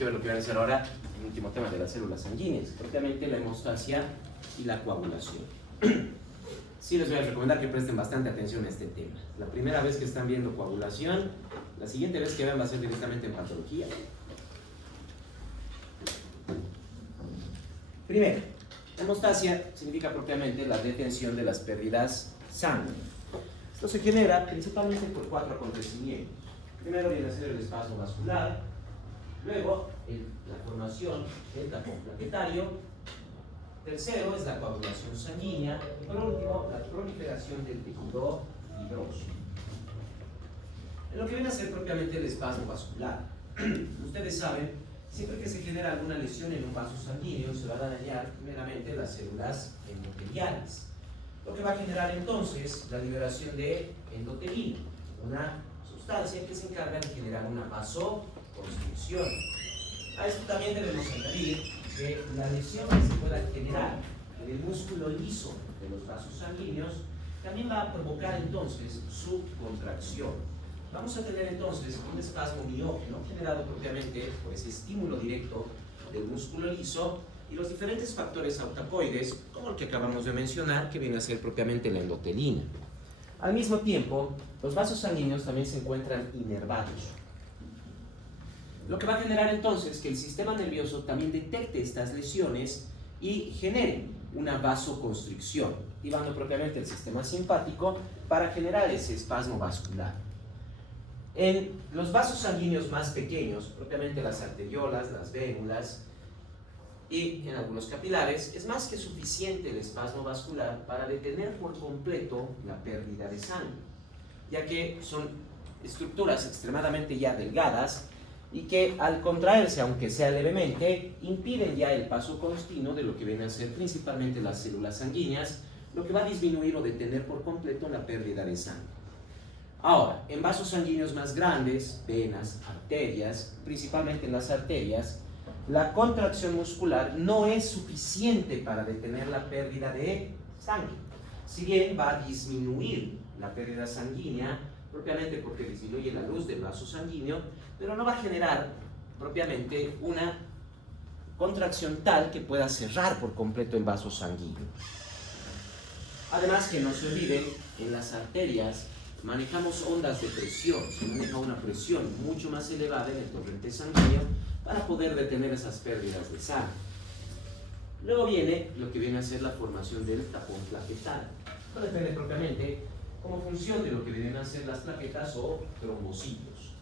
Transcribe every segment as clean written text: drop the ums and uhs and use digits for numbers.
que ver lo que van a hacer ahora, el último tema de las células sanguíneas, propiamente la hemostasia y la coagulación. Sí les voy a recomendar que presten bastante atención a este tema. La primera vez que están viendo coagulación, la siguiente vez que vean va a ser directamente en patología. Primero, hemostasia significa propiamente la detención de las pérdidas sanguíneas. Esto se genera principalmente por 4 acontecimientos. Primero viene a ser el espasmo vascular, luego la formación del tapón plaquetario, tercero es la coagulación sanguínea y por último la proliferación del tejido fibroso. En lo que viene a ser propiamente el espasmo vascular, ustedes saben, siempre que se genera alguna lesión en un vaso sanguíneo se van a dañar primeramente las células endoteliales, lo que va a generar entonces la liberación de endotelina, una sustancia que se encarga de generar una vasoconstricción. A esto también debemos añadir que la lesión que se pueda generar en el músculo liso de los vasos sanguíneos también va a provocar entonces su contracción. Vamos a tener entonces un espasmo miógeno generado propiamente por ese estímulo directo del músculo liso y los diferentes factores autacoides, como el que acabamos de mencionar, que viene a ser propiamente la endotelina. Al mismo tiempo, los vasos sanguíneos también se encuentran inervados, lo que va a generar entonces que el sistema nervioso también detecte estas lesiones y genere una vasoconstricción, activando propiamente el sistema simpático para generar ese espasmo vascular. En los vasos sanguíneos más pequeños, propiamente las arteriolas, las vénulas y en algunos capilares, es más que suficiente el espasmo vascular para detener por completo la pérdida de sangre, ya que son estructuras extremadamente ya delgadas y que al contraerse, aunque sea levemente, impiden ya el paso continuo de lo que vienen a ser principalmente las células sanguíneas, lo que va a disminuir o detener por completo la pérdida de sangre. Ahora, en vasos sanguíneos más grandes, venas, arterias, principalmente en las arterias, la contracción muscular no es suficiente para detener la pérdida de sangre. Si bien va a disminuir la pérdida sanguínea, propiamente porque disminuye la luz del vaso sanguíneo, pero no va a generar propiamente una contracción tal que pueda cerrar por completo el vaso sanguíneo. Además, que no se olviden, en las arterias manejamos ondas de presión, se maneja una presión mucho más elevada en el torrente sanguíneo para poder detener esas pérdidas de sangre. Luego viene lo que viene a ser la formación del tapón plaquetario. Esto depende propiamente como función de lo que vienen a ser las plaquetas o trombocitos.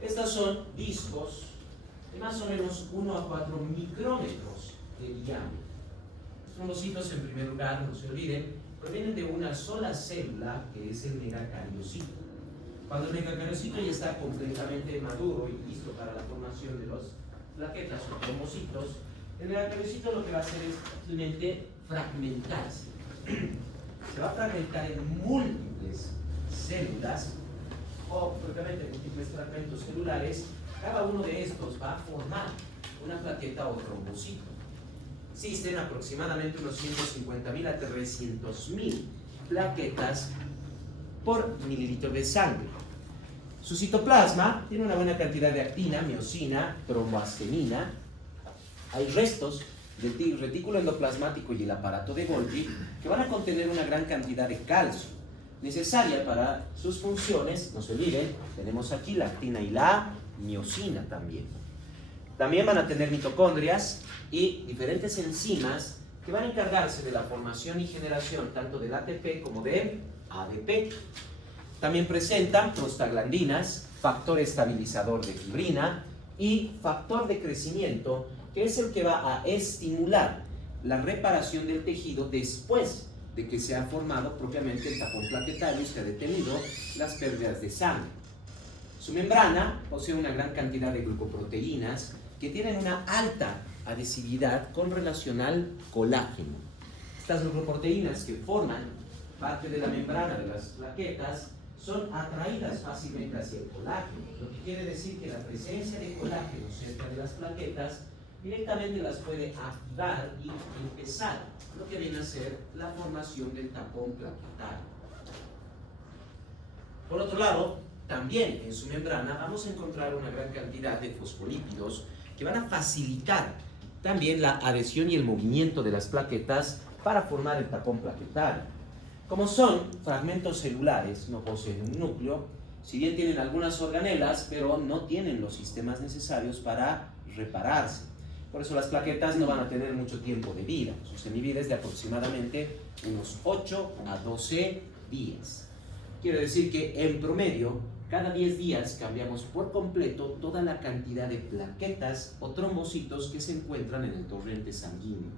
Estas son discos de más o menos 1 a 4 micrómetros de diámetro. Los trombocitos, en primer lugar, no se olviden, provienen de una sola célula que es el megacariocito. Cuando el megacariocito ya está completamente maduro y listo para la formación de las plaquetas o trombocitos, el megacariocito lo que va a hacer es simplemente fragmentarse. Se va a fragmentar en múltiples células o propiamente múltiples fragmentos celulares. Cada uno de estos va a formar una plaqueta o trombocito. Existen aproximadamente unos 150.000 a 300.000 plaquetas por mililitro de sangre. Su citoplasma tiene una buena cantidad de actina, miosina, tromboastemina. Hay restos del retículo endoplasmático y el aparato de Golgi que van a contener una gran cantidad de calcio necesaria para sus funciones. No se olviden, tenemos aquí la actina y la miosina también. También van a tener mitocondrias y diferentes enzimas que van a encargarse de la formación y generación tanto del ATP como del ADP. También presentan prostaglandinas, factor estabilizador de fibrina y factor de crecimiento, que es el que va a estimular la reparación del tejido después de que se ha formado propiamente el tapón plaquetario y se ha detenido las pérdidas de sangre. Su membrana posee una gran cantidad de glucoproteínas que tienen una alta adhesividad con relación al colágeno. Estas glucoproteínas que forman parte de la membrana de las plaquetas son atraídas fácilmente hacia el colágeno, lo que quiere decir que la presencia de colágeno cerca de las plaquetas directamente las puede activar y empezar lo que viene a ser la formación del tapón plaquetario. Por otro lado, también en su membrana vamos a encontrar una gran cantidad de fosfolípidos que van a facilitar también la adhesión y el movimiento de las plaquetas para formar el tapón plaquetario. Como son fragmentos celulares, no poseen un núcleo, si bien tienen algunas organelas, pero no tienen los sistemas necesarios para repararse. Por eso las plaquetas no van a tener mucho tiempo de vida. Su semivida es de aproximadamente unos 8 a 12 días. Quiere decir que en promedio, cada 10 días cambiamos por completo toda la cantidad de plaquetas o trombocitos que se encuentran en el torrente sanguíneo.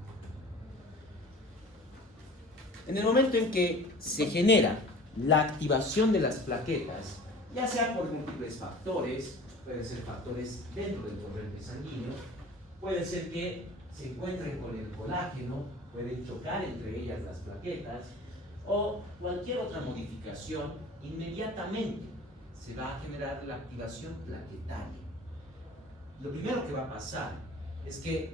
En el momento en que se genera la activación de las plaquetas, ya sea por múltiples factores, pueden ser factores dentro del torrente sanguíneo, puede ser que se encuentren con el colágeno, pueden chocar entre ellas las plaquetas, o cualquier otra modificación, inmediatamente se va a generar la activación plaquetaria. Lo primero que va a pasar es que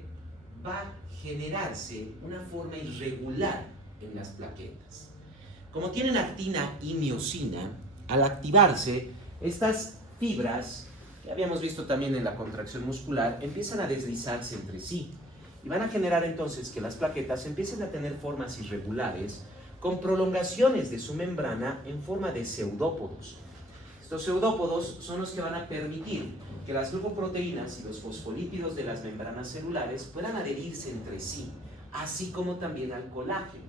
va a generarse una forma irregular en las plaquetas. Como tienen actina y miosina, al activarse, estas fibras, que habíamos visto también en la contracción muscular, empiezan a deslizarse entre sí y van a generar entonces que las plaquetas empiecen a tener formas irregulares con prolongaciones de su membrana en forma de pseudópodos. Estos pseudópodos son los que van a permitir que las glucoproteínas y los fosfolípidos de las membranas celulares puedan adherirse entre sí, así como también al colágeno.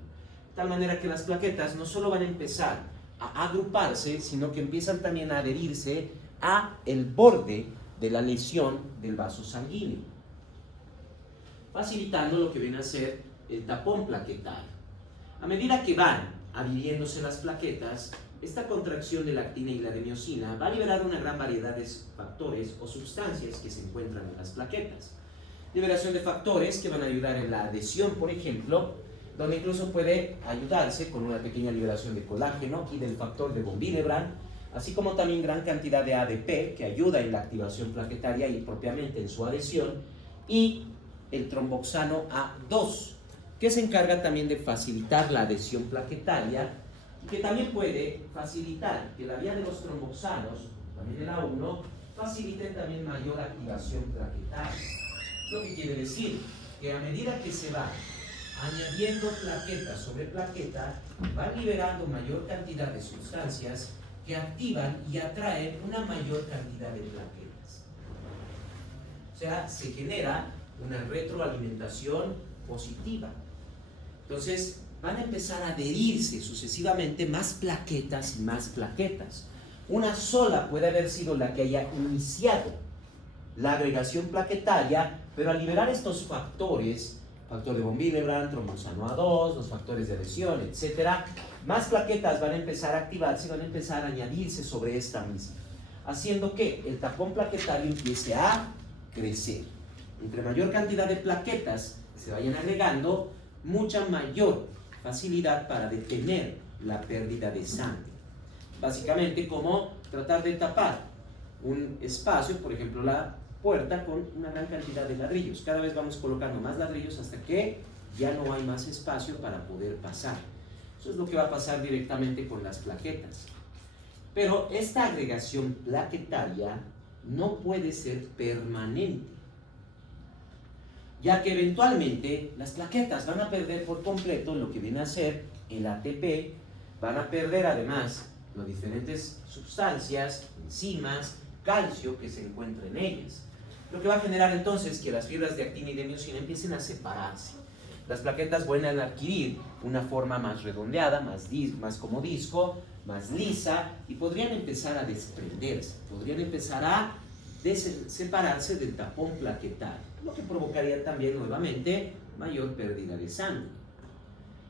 De tal manera que las plaquetas no solo van a empezar a agruparse, sino que empiezan también a adherirse a el borde de la lesión del vaso sanguíneo, facilitando lo que viene a ser el tapón plaquetario. A medida que van adhiriéndose las plaquetas, esta contracción de la actina y la de miosina va a liberar una gran variedad de factores o sustancias que se encuentran en las plaquetas. Liberación de factores que van a ayudar en la adhesión, por ejemplo, donde incluso puede ayudarse con una pequeña liberación de colágeno y del factor de von Willebrand, así como también gran cantidad de ADP que ayuda en la activación plaquetaria y propiamente en su adhesión, y el tromboxano A2, que se encarga también de facilitar la adhesión plaquetaria y que también puede facilitar que la vía de los tromboxanos, también el A1, faciliten también mayor activación plaquetaria. Lo que quiere decir que a medida que se va añadiendo plaqueta sobre plaqueta, va liberando mayor cantidad de sustancias que activan y atraen una mayor cantidad de plaquetas. O sea, se genera una retroalimentación positiva. Entonces, van a empezar a adherirse sucesivamente más plaquetas y más plaquetas. Una sola puede haber sido la que haya iniciado la agregación plaquetaria, pero al liberar estos factores, factor de von Willebrand, tromboxano A2, los factores de adhesión, etc., más plaquetas van a empezar a activarse y van a empezar a añadirse sobre esta misma, haciendo que el tapón plaquetario empiece a crecer. Entre mayor cantidad de plaquetas se vayan agregando, mucha mayor facilidad para detener la pérdida de sangre. Básicamente, como tratar de tapar un espacio, por ejemplo la puerta, con una gran cantidad de ladrillos. Cada vez vamos colocando más ladrillos hasta que ya no hay más espacio para poder pasar. Eso es lo que va a pasar directamente con las plaquetas. Pero esta agregación plaquetaria no puede ser permanente, ya que eventualmente las plaquetas van a perder por completo lo que viene a ser el ATP, van a perder además las diferentes sustancias, enzimas, calcio que se encuentra en ellas. Lo que va a generar entonces que las fibras de actina y de miosina empiecen a separarse. Las plaquetas van a adquirir una forma más redondeada, más como disco, más lisa, y podrían empezar a desprenderse, podrían empezar a separarse del tapón plaquetario, lo que provocaría también nuevamente mayor pérdida de sangre.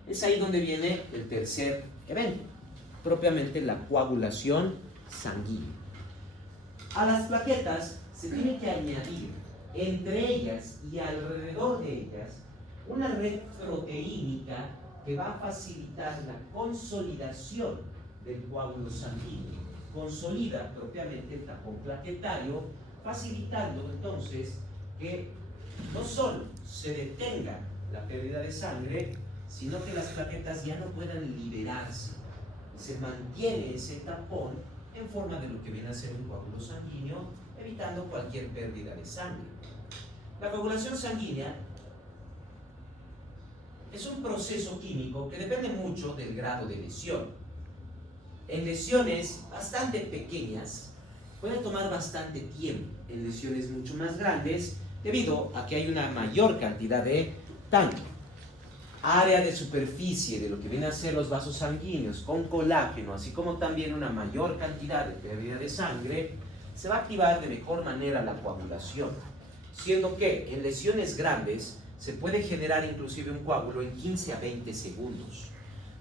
Es ahí donde viene el tercer evento, propiamente la coagulación sanguínea. A las plaquetas se tiene que añadir entre ellas y alrededor de ellas una red proteínica que va a facilitar la consolidación del coágulo sanguíneo. Consolida propiamente el tapón plaquetario, facilitando entonces que no solo se detenga la pérdida de sangre, sino que las plaquetas ya no puedan liberarse. Se mantiene ese tapón en forma de lo que viene a ser un coágulo sanguíneo, evitando cualquier pérdida de sangre. La coagulación sanguínea es un proceso químico que depende mucho del grado de lesión. En lesiones bastante pequeñas puede tomar bastante tiempo. En lesiones mucho más grandes, debido a que hay una mayor cantidad de tanto área de superficie de lo que vienen a ser los vasos sanguíneos con colágeno, así como también una mayor cantidad de pérdida de sangre, se va a activar de mejor manera la coagulación, siendo que en lesiones grandes se puede generar inclusive un coágulo en 15 a 20 segundos,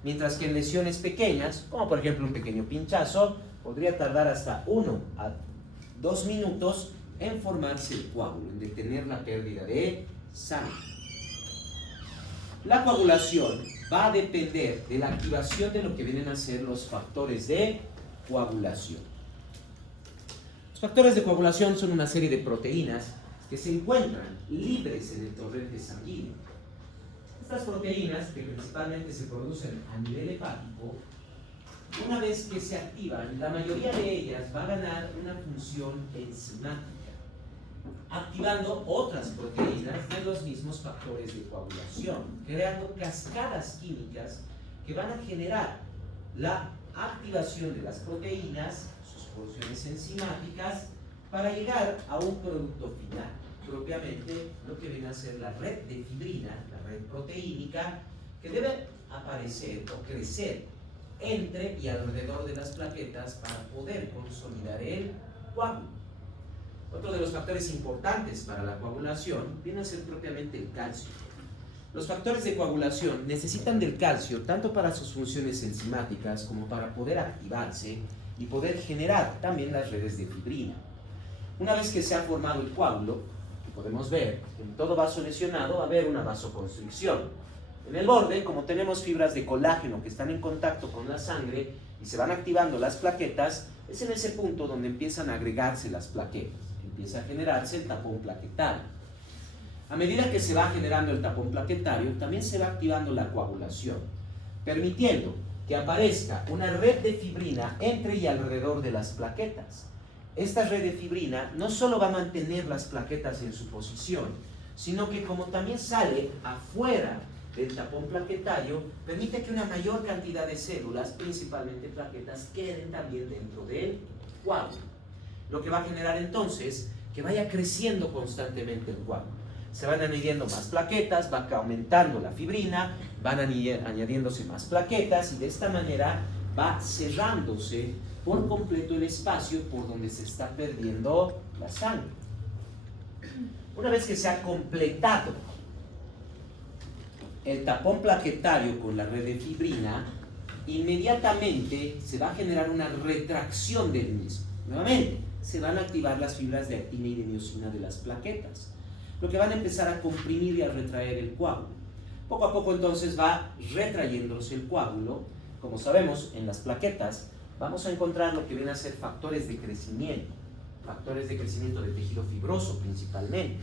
mientras que en lesiones pequeñas, como por ejemplo un pequeño pinchazo, podría tardar hasta 1 a 2 minutos en formarse el coágulo, en detener la pérdida de sangre. La coagulación va a depender de la activación de lo que vienen a ser los factores de coagulación. Los factores de coagulación son una serie de proteínas que se encuentran libres en el torrente sanguíneo. Estas proteínas, que principalmente se producen a nivel hepático, una vez que se activan, la mayoría de ellas va a ganar una función enzimática, activando otras proteínas de los mismos factores de coagulación, creando cascadas químicas que van a generar la activación de las proteínas, sus porciones enzimáticas, para llegar a un producto final, propiamente lo que viene a ser la red de fibrina, la red proteínica, que debe aparecer o crecer entre y alrededor de las plaquetas para poder consolidar el coágulo. Otro de los factores importantes para la coagulación viene a ser propiamente el calcio. Los factores de coagulación necesitan del calcio tanto para sus funciones enzimáticas como para poder activarse y poder generar también las redes de fibrina. Una vez que se ha formado el coágulo, podemos ver que en todo vaso lesionado va a haber una vasoconstricción. En el borde, como tenemos fibras de colágeno que están en contacto con la sangre y se van activando las plaquetas, es en ese punto donde empiezan a agregarse las plaquetas. Empieza a generarse el tapón plaquetario. A medida que se va generando el tapón plaquetario, también se va activando la coagulación, permitiendo que aparezca una red de fibrina entre y alrededor de las plaquetas. Esta red de fibrina no solo va a mantener las plaquetas en su posición, sino que como también sale afuera del tapón plaquetario, permite que una mayor cantidad de células, principalmente plaquetas, queden también dentro del coágulo. Lo que va a generar entonces que vaya creciendo constantemente el coágulo. Se van añadiendo más plaquetas, va aumentando la fibrina, van añadiéndose más plaquetas y de esta manera va cerrándose por completo el espacio por donde se está perdiendo la sangre. Una vez que se ha completado el tapón plaquetario con la red de fibrina, inmediatamente se va a generar una retracción del mismo. Nuevamente, se van a activar las fibras de actina y de miosina de las plaquetas, lo que van a empezar a comprimir y a retraer el coágulo. Poco a poco entonces va retrayéndose el coágulo. Como sabemos, en las plaquetas vamos a encontrar lo que vienen a ser factores de crecimiento de tejido fibroso principalmente.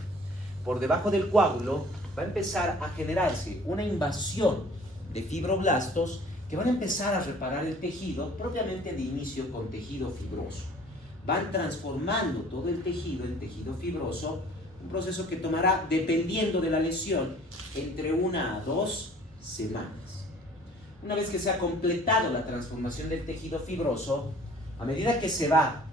Por debajo del coágulo va a empezar a generarse una invasión de fibroblastos que van a empezar a reparar el tejido propiamente de inicio con tejido fibroso. Van transformando todo el tejido fibroso, un proceso que tomará, dependiendo de la lesión, entre 1 a 2 semanas. Una vez que se ha completado la transformación del tejido fibroso, a medida que se va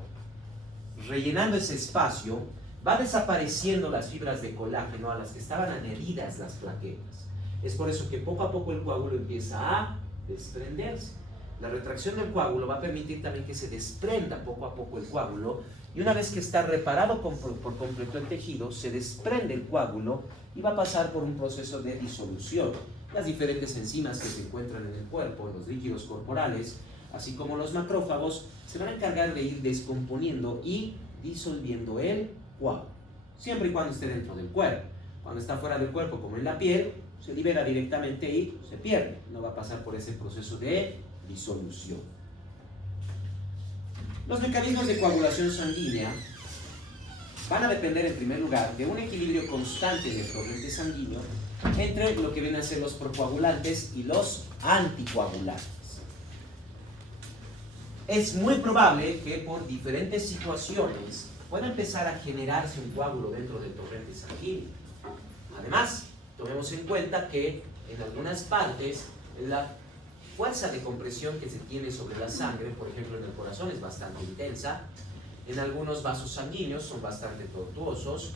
rellenando ese espacio, va desapareciendo las fibras de colágeno a las que estaban adheridas las plaquetas. Es por eso que poco a poco el coágulo empieza a desprenderse. La retracción del coágulo va a permitir también que se desprenda poco a poco el coágulo, y una vez que está reparado por completo el tejido, se desprende el coágulo y va a pasar por un proceso de disolución. Las diferentes enzimas que se encuentran en el cuerpo, en los líquidos corporales, así como los macrófagos, se van a encargar de ir descomponiendo y disolviendo el coágulo, siempre y cuando esté dentro del cuerpo. Cuando está fuera del cuerpo, como en la piel, se libera directamente y se pierde. No va a pasar por ese proceso de disolución. Los mecanismos de coagulación sanguínea van a depender en primer lugar de un equilibrio constante del torrente sanguíneo entre lo que vienen a ser los procoagulantes y los anticoagulantes. Es muy probable que por diferentes situaciones pueda empezar a generarse un coágulo dentro del torrente sanguíneo. Además, tomemos en cuenta que en algunas partes la fuerza de compresión que se tiene sobre la sangre, por ejemplo en el corazón, es bastante intensa. En algunos vasos sanguíneos son bastante tortuosos.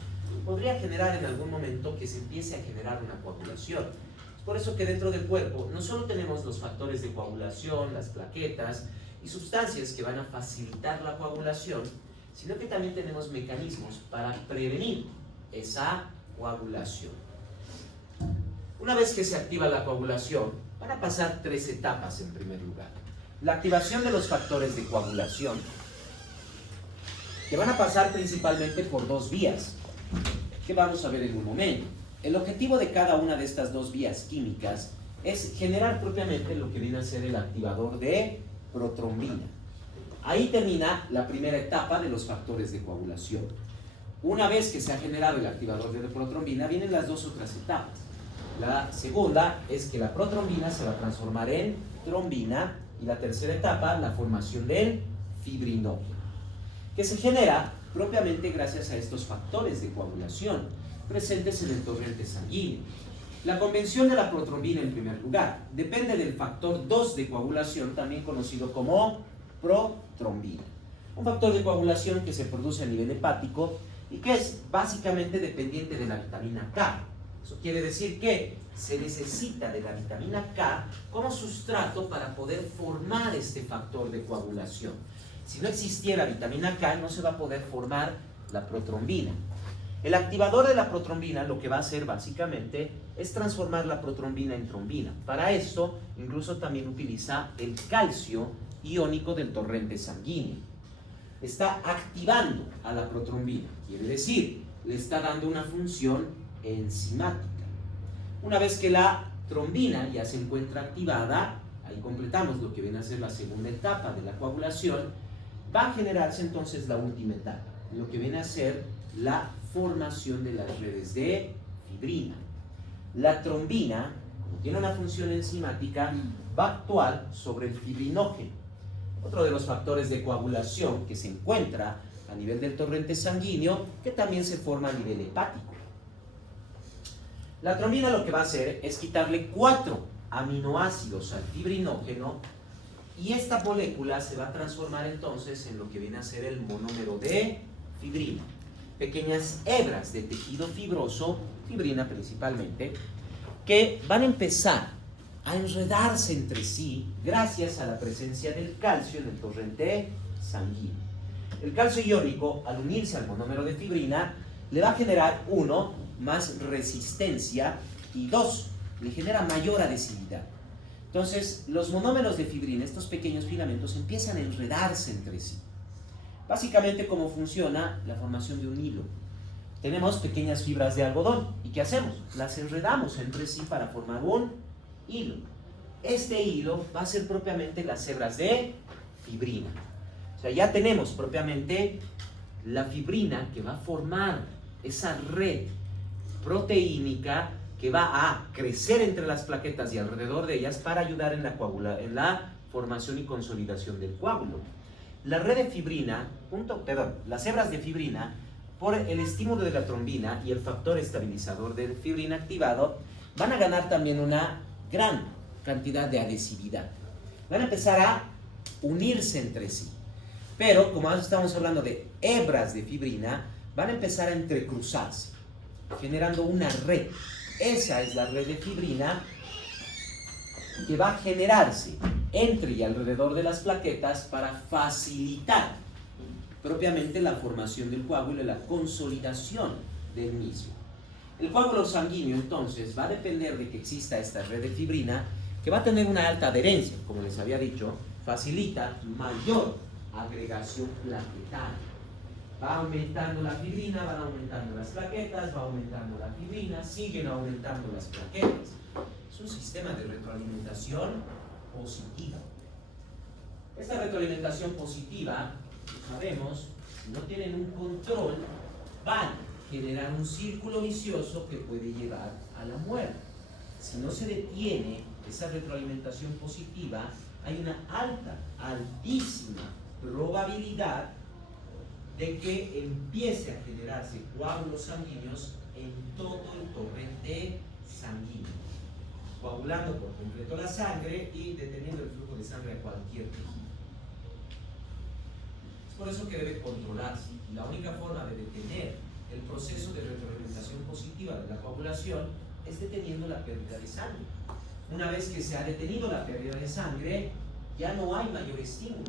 Podría generar en algún momento que se empiece a generar una coagulación. Es por eso que dentro del cuerpo no solo tenemos los factores de coagulación, las plaquetas y sustancias que van a facilitar la coagulación, sino que también tenemos mecanismos para prevenir esa coagulación. Una vez que se activa la coagulación, van a pasar 3 etapas en primer lugar. La activación de los factores de coagulación, que van a pasar principalmente por 2 vías, que vamos a ver en un momento. El objetivo de cada una de estas 2 vías químicas es generar propiamente lo que viene a ser el activador de protrombina. Ahí termina la primera etapa de los factores de coagulación. Una vez que se ha generado el activador de protrombina, vienen las 2 otras etapas. La segunda es que la protrombina se va a transformar en trombina, y la tercera etapa, la formación del fibrinógeno, que se genera propiamente gracias a estos factores de coagulación presentes en el torrente sanguíneo. La convención de la protrombina, en primer lugar, depende del factor 2 de coagulación, también conocido como protrombina. Un factor de coagulación que se produce a nivel hepático y que es básicamente dependiente de la vitamina K. Eso quiere decir que se necesita de la vitamina K como sustrato para poder formar este factor de coagulación. Si no existiera vitamina K, no se va a poder formar la protrombina. El activador de la protrombina lo que va a hacer básicamente es transformar la protrombina en trombina. Para esto, incluso también utiliza el calcio iónico del torrente sanguíneo. Está activando a la protrombina, quiere decir, le está dando una función enzimática. Una vez que la trombina ya se encuentra activada, ahí completamos lo que viene a ser la segunda etapa de la coagulación. Va a generarse entonces la última etapa, lo que viene a ser la formación de las redes de fibrina. La trombina, como tiene una función enzimática, va a actuar sobre el fibrinógeno, otro de los factores de coagulación que se encuentra a nivel del torrente sanguíneo, que también se forma a nivel hepático. La trombina lo que va a hacer es quitarle 4 aminoácidos al fibrinógeno, y esta molécula se va a transformar entonces en lo que viene a ser el monómero de fibrina. Pequeñas hebras de tejido fibroso, fibrina principalmente, que van a empezar a enredarse entre sí gracias a la presencia del calcio en el torrente sanguíneo. El calcio iónico, al unirse al monómero de fibrina, le va a generar, 1, más resistencia, y 2, le genera mayor adhesividad. Entonces, los monómeros de fibrina, estos pequeños filamentos, empiezan a enredarse entre sí. Básicamente, ¿cómo funciona la formación de un hilo? Tenemos pequeñas fibras de algodón, ¿y qué hacemos? Las enredamos entre sí para formar un hilo. Este hilo va a ser propiamente las hebras de fibrina. O sea, ya tenemos propiamente la fibrina que va a formar esa red proteínica que va a crecer entre las plaquetas y alrededor de ellas para ayudar en la formación y consolidación del coágulo. La red de fibrina, las hebras de fibrina, por el estímulo de la trombina y el factor estabilizador de fibrina activado, van a ganar también una gran cantidad de adhesividad. Van a empezar a unirse entre sí. Pero, como estamos hablando de hebras de fibrina, van a empezar a entrecruzarse, generando una red. Esa es la red de fibrina que va a generarse entre y alrededor de las plaquetas para facilitar propiamente la formación del coágulo y la consolidación del mismo. El coágulo sanguíneo entonces va a depender de que exista esta red de fibrina, que va a tener una alta adherencia, como les había dicho, facilita mayor agregación plaquetaria. Va aumentando la fibrina, van aumentando las plaquetas, va aumentando la fibrina, siguen aumentando las plaquetas. Es un sistema de retroalimentación positiva. Esta retroalimentación positiva, sabemos, si no tienen un control, van a generar un círculo vicioso que puede llevar a la muerte. Si no se detiene esa retroalimentación positiva, hay una altísima probabilidad de que empiece a generarse coágulos sanguíneos en todo el torrente sanguíneo, coagulando por completo la sangre y deteniendo el flujo de sangre a cualquier tejido. Es por eso que debe controlarse. Y la única forma de detener el proceso de retroalimentación positiva de la coagulación es deteniendo la pérdida de sangre. Una vez que se ha detenido la pérdida de sangre, ya no hay mayor estímulo.